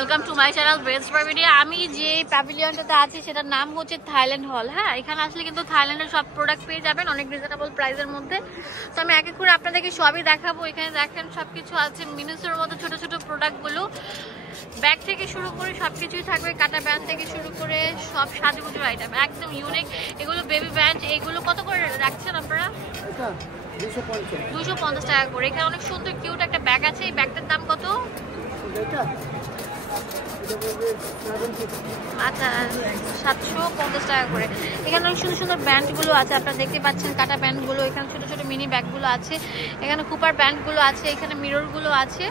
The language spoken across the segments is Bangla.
Welcome to my channel best video. আমি যে প্যাভিলিয়নটাতে আছি সেটার নাম হচ্ছে থাইল্যান্ড হল। হ্যাঁ, এখানে আসলে কিন্তু থাইল্যান্ডের সব প্রোডাক্ট পেয়ে যাবেন অনেক রিজনেবল প্রাইসের মধ্যে। তো আমি এক এক করে আপনাদেরকে সবই দেখাবো। এখানে দেখেন সবকিছু আছে মিনুসের মতো ছোট ছোট প্রোডাক্টগুলো, ব্যাগ থেকে শুরু করে সবকিছুই থাকবে, কাটা ব্যান্ড থেকে শুরু করে সব সাজুগুজুর আইটেম একদম ইউনিক। এগুলো বেবি ব্যান্ড, এগুলো কত করে রাখছেন আপনারা? 250 টাকা করে। এখানে অনেক সুন্দর কিউট একটা ব্যাগ আছে, এই ব্যাগটার দাম কত? আচ্ছা, 750 টাকা করে। এখানে অনেক সুন্দর সুন্দর ব্যান্ডগুলো আছে, আপনারা দেখতে পাচ্ছেন কাটা ব্যান্ডগুলো। এখানে ছোট ছোট মিনি ব্যাগগুলো আছে, এখানে কুপার ব্যান্ডগুলো আছে, এখানে মিররগুলো আছে,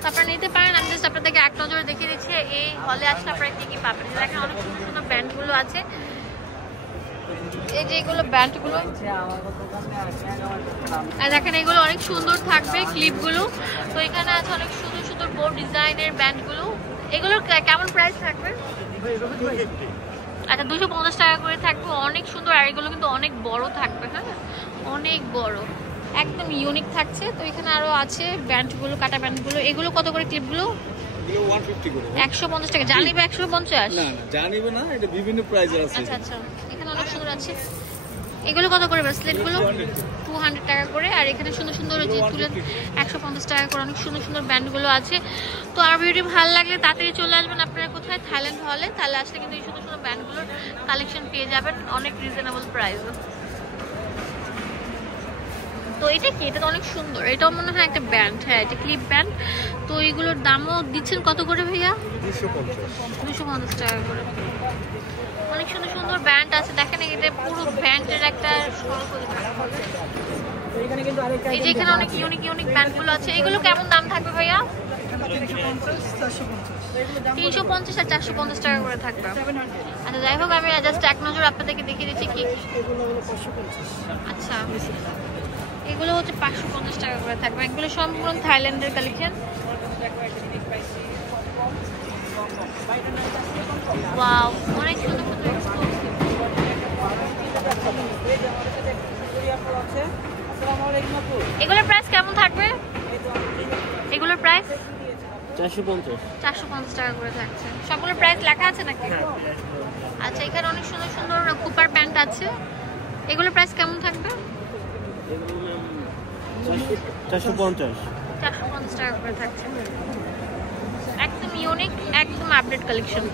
তো আপনারা নিতে পারেন। আমি জাস্ট আপনাদেরকে এক নজরে দেখিয়ে দিচ্ছি এই হলে আসলে আপনারা কি কি পাবেন। দেখেন অনেক সুন্দর সুন্দর ব্যান্ডগুলো আছে, এই যে এগুলো ব্যান্ডগুলো, আর দেখেন এগুলো অনেক সুন্দর থাকবে ক্লিপগুলো। তো এখানে আছে অনেক সুন্দর সুন্দর বোর্ড ডিজাইনের ব্যান্ডগুলো। এগুলোর কেমন প্রাইস থাকবে? আচ্ছা, 250 টাকা করে থাকবে, অনেক সুন্দর। আর এগুলো কিন্তু অনেক বড় থাকবে, হ্যাঁ অনেক বড়, একদম ইউনিক থাকছে। তো এখানে আরো আছে ব্যান্ডগুলো, কাটা ব্যান্ডগুলো। এগুলো কত করে ক্লিপগুলো? 150 টাকা। জানিবে 150? না না, জানিবে না, এটা বিভিন্ন প্রাইসের আছে। আচ্ছা আচ্ছা, এখানে অনেক সুন্দর আছে। এগুলো কত করে ব্রেসলেটগুলো? 200 টাকা করে। আর এখানে সুন্দর সুন্দর যে তুলে 150 টাকা করে অনেক সুন্দর সুন্দর ব্যান্ডগুলো আছে। তো আর ভিডিও ভালো লাগলে তাড়াতাড়ি চলে আসবেন আপনারা কোথায়, থাইল্যান্ড হলে। তাহলে আসলে কিন্তু এই সুন্দর সুন্দর ব্যান্ডগুলোর কালেকশন পেয়ে যাবেন অনেক রিজনেবল প্রাইসে। তো এটা কি? এটা তো অনেক সুন্দর, এটাও মনে হয় একটা ব্যান্ড। হ্যাঁ, এটা ক্লিপ ব্যান্ড। তো এইগুলোর দামও দিচ্ছেন কত করে ভাইয়া? 250 টাকা করে। অনেক সুন্দর সুন্দর ব্যান্ড আছে, দেখেন এটা পুরো ব্যান্ডের একটা এই যে এখানে অনেক ইউনিক ইউনিক ব্যান্ডগুলো আছে। এগুলো কেমন দাম থাকবে ভাইয়া? 350 আর 450 টাকা করে থাকবে। আচ্ছা যাই হোক, আমি জাস্ট এক নজর আপনাদেরকে দেখিয়ে দিচ্ছি কি। আচ্ছা, এগুলো হচ্ছে 550 টাকা করে থাকবে। এগুলো সম্পূর্ণ থাইল্যান্ডের কালেকশন। ওয়াও, অনেক সুন্দর সুন্দর। এগুলোর প্রাইস কেমন থাকবে? এগুলোর প্রাইস 450 টাকা করে থাকছে। সবগুলোর প্রাইস লেখা আছে নাকি? আচ্ছা, এখানে অনেক সুন্দর সুন্দর কুপার প্যান্ট আছে। এগুলোর প্রাইস কেমন থাকবে? 450 টাকা করে থাকছে। একদম ইউনিক, একদম আপডেট কালেকশন।